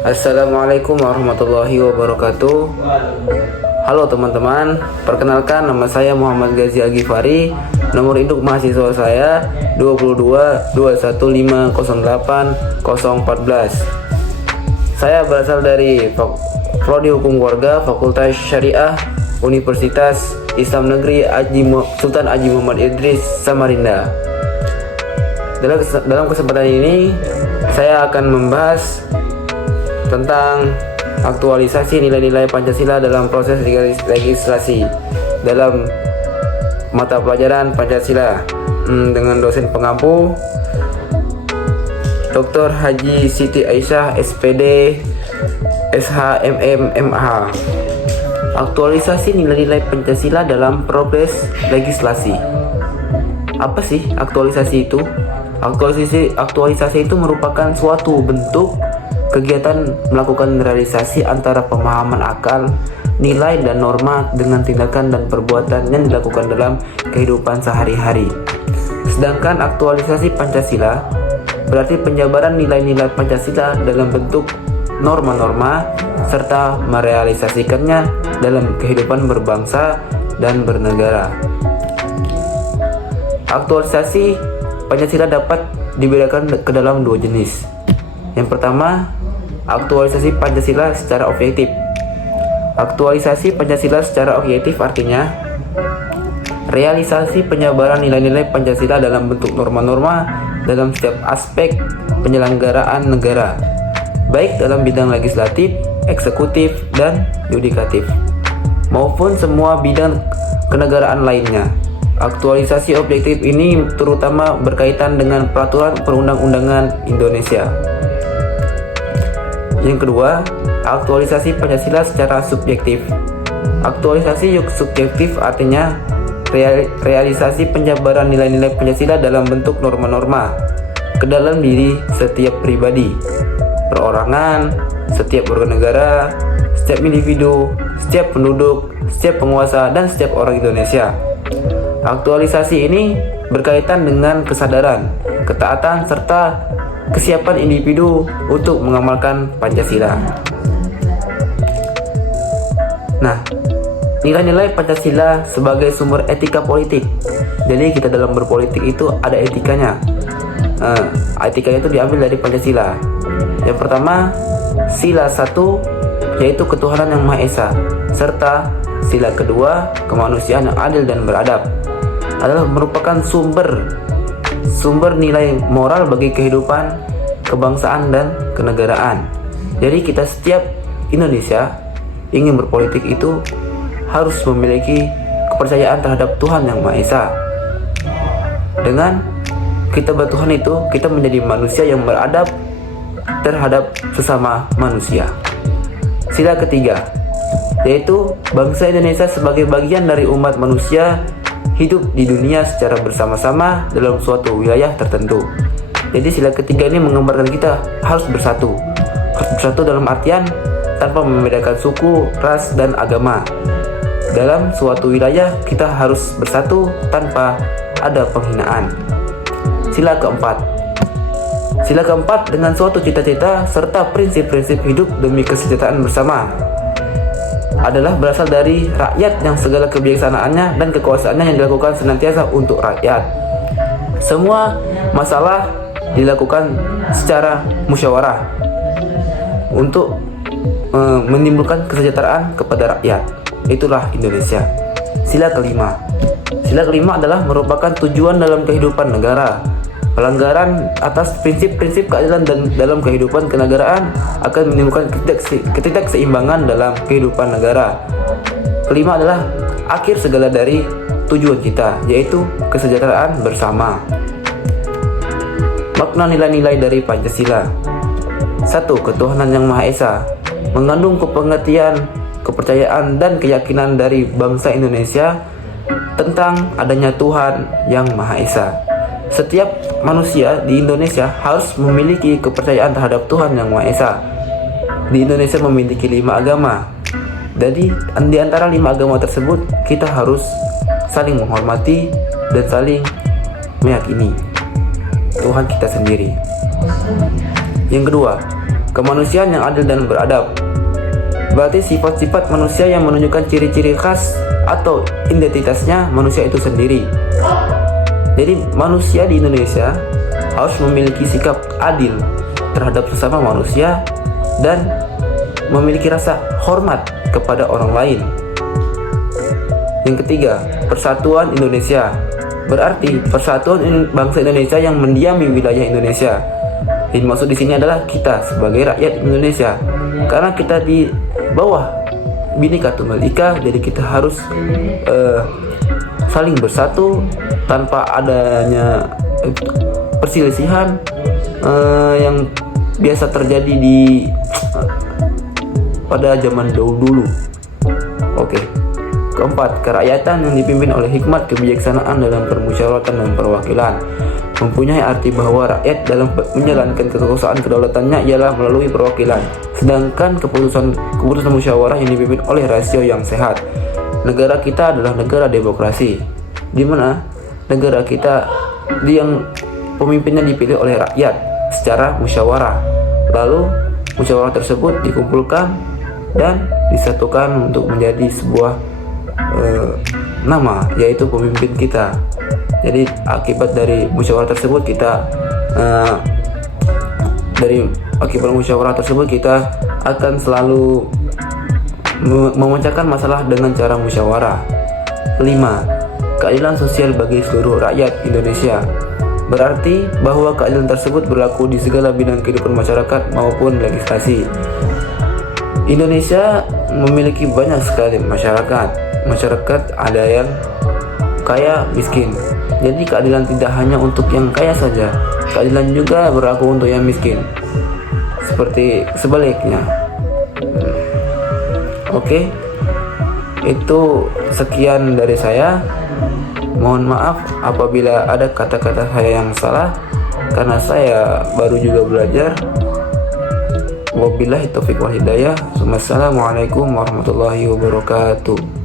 Assalamualaikum warahmatullahi wabarakatuh. Halo teman-teman, perkenalkan nama saya Muhammad Gazi Agifari. Nomor induk mahasiswa saya 2221508014. Saya berasal dari Prodi Hukum Keluarga Fakultas Syariah Universitas Islam Negeri Sultan Haji Muhammad Idris Samarinda. Dalam kesempatan ini saya akan membahas tentang aktualisasi nilai-nilai Pancasila dalam proses legislasi dalam mata pelajaran Pancasila dengan dosen pengampu Dr. Haji Siti Aisyah SPD SHMM MH. Aktualisasi nilai-nilai Pancasila dalam proses legislasi. Apa sih aktualisasi itu? Aktualisasi itu merupakan suatu bentuk kegiatan melakukan realisasi antara pemahaman akal, nilai dan norma dengan tindakan dan perbuatan yang dilakukan dalam kehidupan sehari-hari. Sedangkan aktualisasi Pancasila berarti penjabaran nilai-nilai Pancasila dalam bentuk norma-norma serta merealisasikannya dalam kehidupan berbangsa dan bernegara. Aktualisasi Pancasila dapat dibedakan ke dalam dua jenis. Yang pertama, aktualisasi Pancasila secara objektif. Aktualisasi Pancasila secara objektif artinya realisasi penjabaran nilai-nilai Pancasila dalam bentuk norma-norma dalam setiap aspek penyelenggaraan negara, baik dalam bidang legislatif, eksekutif, dan yudikatif, maupun semua bidang kenegaraan lainnya. Aktualisasi objektif ini terutama berkaitan dengan peraturan perundang-undangan Indonesia. Yang kedua, aktualisasi Pancasila secara subjektif. Aktualisasi subjektif artinya realisasi penjabaran nilai-nilai Pancasila dalam bentuk norma-norma ke dalam diri setiap pribadi, perorangan, setiap warga negara, setiap individu, setiap penduduk, setiap penguasa, dan setiap orang Indonesia. Aktualisasi ini berkaitan dengan kesadaran, ketaatan, serta kesiapan individu untuk mengamalkan Pancasila. Nah, nilai-nilai Pancasila sebagai sumber etika politik. Jadi kita dalam berpolitik itu ada etikanya. Etikanya itu diambil dari Pancasila. Yang pertama, sila 1 yaitu ketuhanan yang Maha Esa, serta sila kedua kemanusiaan yang adil dan beradab adalah merupakan sumber nilai moral bagi kehidupan kebangsaan dan kenegaraan. Jadi kita setiap Indonesia ingin berpolitik itu harus memiliki kepercayaan terhadap Tuhan yang Maha Esa. Dengan kita bertuhan itu, kita menjadi manusia yang beradab terhadap sesama manusia. Sila ketiga, yaitu bangsa Indonesia sebagai bagian dari umat manusia hidup di dunia secara bersama-sama dalam suatu wilayah tertentu. Jadi sila ketiga ini menggambarkan kita harus bersatu. Harus bersatu dalam artian tanpa membedakan suku, ras, dan agama. Dalam suatu wilayah kita harus bersatu tanpa ada penghinaan. Sila keempat. Sila keempat dengan suatu cita-cita serta prinsip-prinsip hidup demi kesejahteraan bersama adalah berasal dari rakyat yang segala kebijaksanaannya dan kekuasaannya yang dilakukan senantiasa untuk rakyat. Semua masalah dilakukan secara musyawarah untuk menimbulkan kesejahteraan kepada rakyat. Itulah Indonesia. Sila kelima. Sila kelima adalah merupakan tujuan dalam kehidupan negara. Pelanggaran atas prinsip-prinsip keadilan dan dalam kehidupan kenegaraan akan menimbulkan ketidakseimbangan dalam kehidupan negara. Kelima adalah akhir segala dari tujuan kita, yaitu kesejahteraan bersama. Makna nilai-nilai dari Pancasila. 1. Ketuhanan yang Maha Esa mengandung kepengertian, kepercayaan, dan keyakinan dari bangsa Indonesia tentang adanya Tuhan yang Maha Esa. Setiap manusia di Indonesia harus memiliki kepercayaan terhadap Tuhan yang Maha Esa. Di Indonesia memiliki 5 agama. Jadi di antara 5 agama tersebut kita harus saling menghormati dan saling meyakini. Tuhan kita sendiri. Yang kedua, kemanusiaan yang adil dan beradab. Berarti sifat-sifat manusia yang menunjukkan ciri-ciri khas atau identitasnya manusia itu sendiri. Jadi manusia di Indonesia harus memiliki sikap adil terhadap sesama manusia dan memiliki rasa hormat kepada orang lain. Yang ketiga, persatuan Indonesia. Berarti persatuan bangsa Indonesia yang mendiami wilayah Indonesia. Yang maksud di sini adalah kita sebagai rakyat Indonesia. Karena kita di bawah Bhinneka Tunggal Ika, jadi kita harus saling bersatu tanpa adanya perselisihan yang biasa terjadi di pada zaman dulu. Oke. Keempat, kerakyatan yang dipimpin oleh hikmat kebijaksanaan dalam permusyawaratan dan perwakilan. Mempunyai arti bahwa rakyat dalam menjalankan kekuasaan kedaulatannya ialah melalui perwakilan, sedangkan keputusan musyawarah yang dipimpin oleh rasio yang sehat. Negara kita adalah negara demokrasi, di mana negara kita yang pemimpinnya dipilih oleh rakyat secara musyawarah. Lalu musyawarah tersebut dikumpulkan dan disatukan untuk menjadi sebuah nama, yaitu pemimpin kita. Jadi akibat dari musyawarah tersebut kita akan selalu memecahkan masalah dengan cara musyawarah. 5. Keadilan sosial bagi seluruh rakyat Indonesia. Berarti bahwa keadilan tersebut berlaku di segala bidang kehidupan masyarakat maupun legislasi. Indonesia memiliki banyak sekali masyarakat. Masyarakat ada yang kaya, miskin. Jadi keadilan tidak hanya untuk yang kaya saja, keadilan juga berlaku untuk yang miskin. Seperti sebaliknya. Oke. Itu sekian dari saya. Mohon maaf apabila ada kata-kata saya yang salah, karena saya baru juga belajar. Wabillahi taufiq wal hidayah. Wassalamualaikum warahmatullahi wabarakatuh.